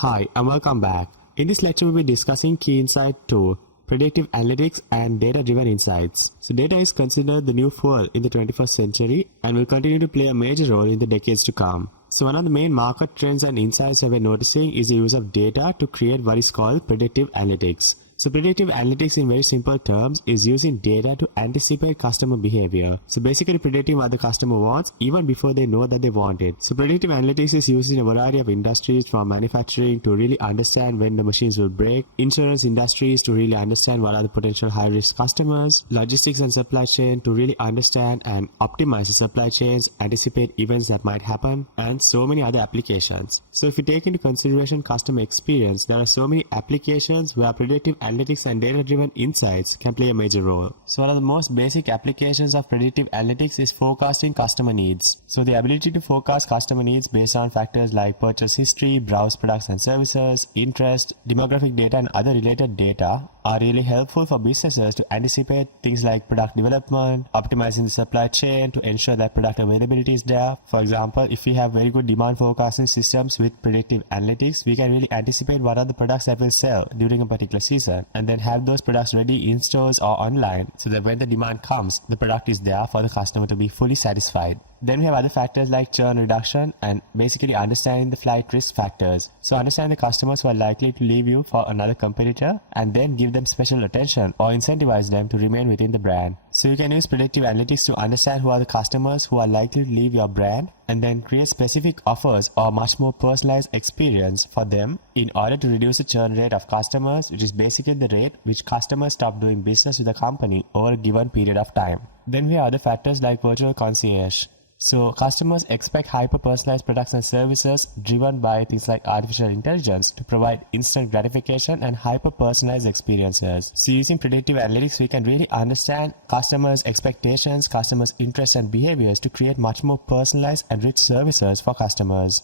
Hi and welcome back. In this lecture, we'll be discussing key insight 2, Predictive Analytics and Data-Driven Insights. So data is considered the new fuel in the 21st century and will continue to play a major role in the decades to come. So one of the main market trends and insights that we're noticing is the use of data to create what is called predictive analytics. So predictive analytics in very simple terms is using data to anticipate customer behavior. So basically predicting what the customer wants even before they know that they want it. So predictive analytics is used in a variety of industries from manufacturing to really understand when the machines will break, insurance industries to really understand what are the potential high risk customers, logistics and supply chain to really understand and optimize the supply chains, anticipate events that might happen, and so many other applications. So if you take into consideration customer experience, there are so many applications where predictive analytics and data-driven insights can play a major role. So one of the most basic applications of predictive analytics is forecasting customer needs. So the ability to forecast customer needs based on factors like purchase history, browse products and services, interest, demographic data and other related data are really helpful for businesses to anticipate things like product development, optimizing the supply chain to ensure that product availability is there. For example, if we have very good demand forecasting systems with predictive analytics, we can really anticipate what are the products that will sell during a particular season and then have those products ready in stores or online so that when the demand comes, the product is there for the customer to be fully satisfied. Then we have other factors like churn reduction and basically understanding the flight risk factors. So understand the customers who are likely to leave you for another competitor and then give them special attention or incentivize them to remain within the brand. So you can use predictive analytics to understand who are the customers who are likely to leave your brand and then create specific offers or much more personalized experience for them in order to reduce the churn rate of customers, which is basically the rate which customers stop doing business with the company over a given period of time. Then we have other factors like virtual concierge. So customers expect hyper-personalized products and services driven by things like artificial intelligence to provide instant gratification and hyper-personalized experiences. So using predictive analytics, we can really understand customers' expectations, customers' interests and behaviors to create much more personalized and rich services for customers.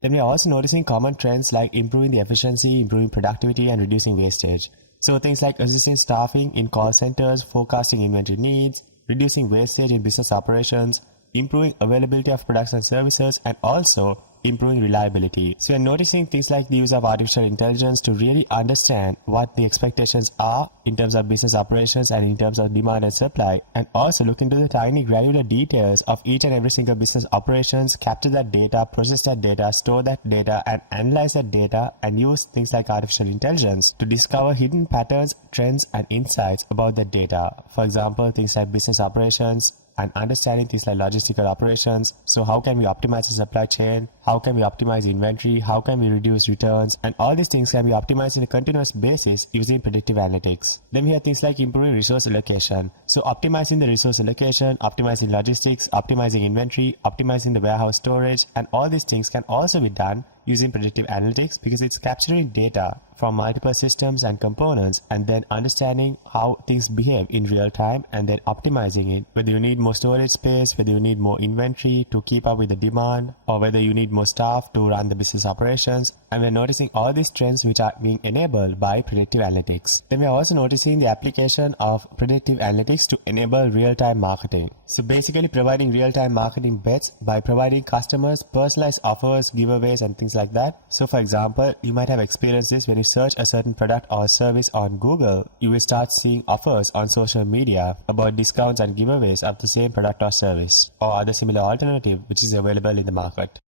Then we are also noticing common trends like improving the efficiency, improving productivity and reducing wastage. So things like assisting staffing in call centers, forecasting inventory needs, reducing wastage in business operations, improving availability of products and services, and also improving reliability. So we are noticing things like the use of artificial intelligence to really understand what the expectations are in terms of business operations and in terms of demand and supply, and also look into the tiny granular details of each and every single business operations, capture that data, process that data, store that data, and analyze that data, and use things like artificial intelligence to discover hidden patterns, trends, and insights about that data. For example, things like business operations, and understanding things like logistical operations. So how can we optimize the supply chain? How can we optimize inventory? How can we reduce returns? And all these things can be optimized on a continuous basis using predictive analytics. Then we have things like improving resource allocation. So optimizing the resource allocation, optimizing logistics, optimizing inventory, optimizing the warehouse storage, and all these things can also be done using predictive analytics because it's capturing data from multiple systems and components and then understanding how things behave in real time and then optimizing it. Whether you need more storage space, whether you need more inventory to keep up with the demand, or whether you need more staff to run the business operations. And we're noticing all these trends which are being enabled by predictive analytics. Then we're also noticing the application of predictive analytics to enable real-time marketing. So basically providing real-time marketing bets by providing customers personalized offers, giveaways, and things like that. So for example, you might have experienced this when you search a certain product or service on Google, you will start seeing offers on social media about discounts and giveaways of the same product or service or other similar alternative which is available in the market.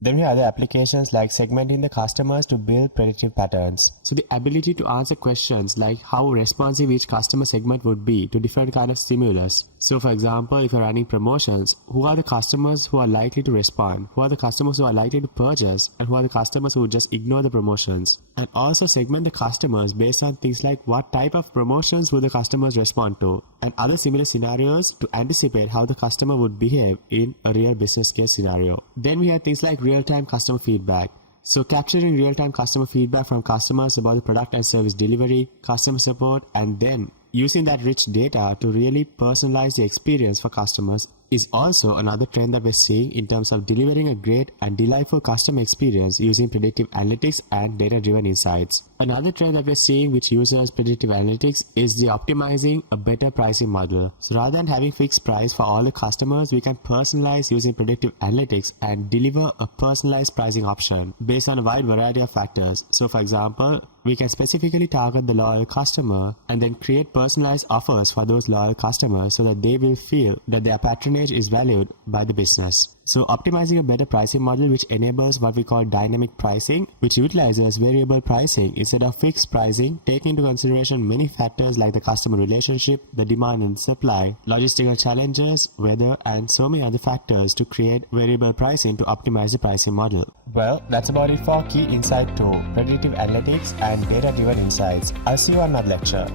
Then we have other applications like segmenting the customers to build predictive patterns. So the ability to answer questions like how responsive each customer segment would be to different kind of stimulus. So for example, if you're running promotions, who are the customers who are likely to respond? Who are the customers who are likely to purchase? And who are the customers who would just ignore the promotions? And also segment the customers based on things like what type of promotions will the customers respond to and other similar scenarios to anticipate how the customer would behave in a real business case scenario. Then we have things like real-time customer feedback. So capturing real-time customer feedback from customers about the product and service delivery, customer support, and then using that rich data to really personalize the experience for customers is also another trend that we're seeing in terms of delivering a great and delightful customer experience using predictive analytics and data-driven insights. Another trend that we're seeing which uses predictive analytics is the optimizing a better pricing model. So rather than having fixed price for all the customers, we can personalize using predictive analytics and deliver a personalized pricing option based on a wide variety of factors. So for example, we can specifically target the loyal customer and then create personalized offers for those loyal customers so that they will feel that their patronage is valued by the business. So optimizing a better pricing model which enables what we call dynamic pricing, which utilizes variable pricing instead of fixed pricing, taking into consideration many factors like the customer relationship, the demand and supply, logistical challenges, weather, and so many other factors to create variable pricing to optimize the pricing model. Well, that's about it for Key Insight 2, Predictive Analytics and Data-Driven Insights. I'll see you on another lecture.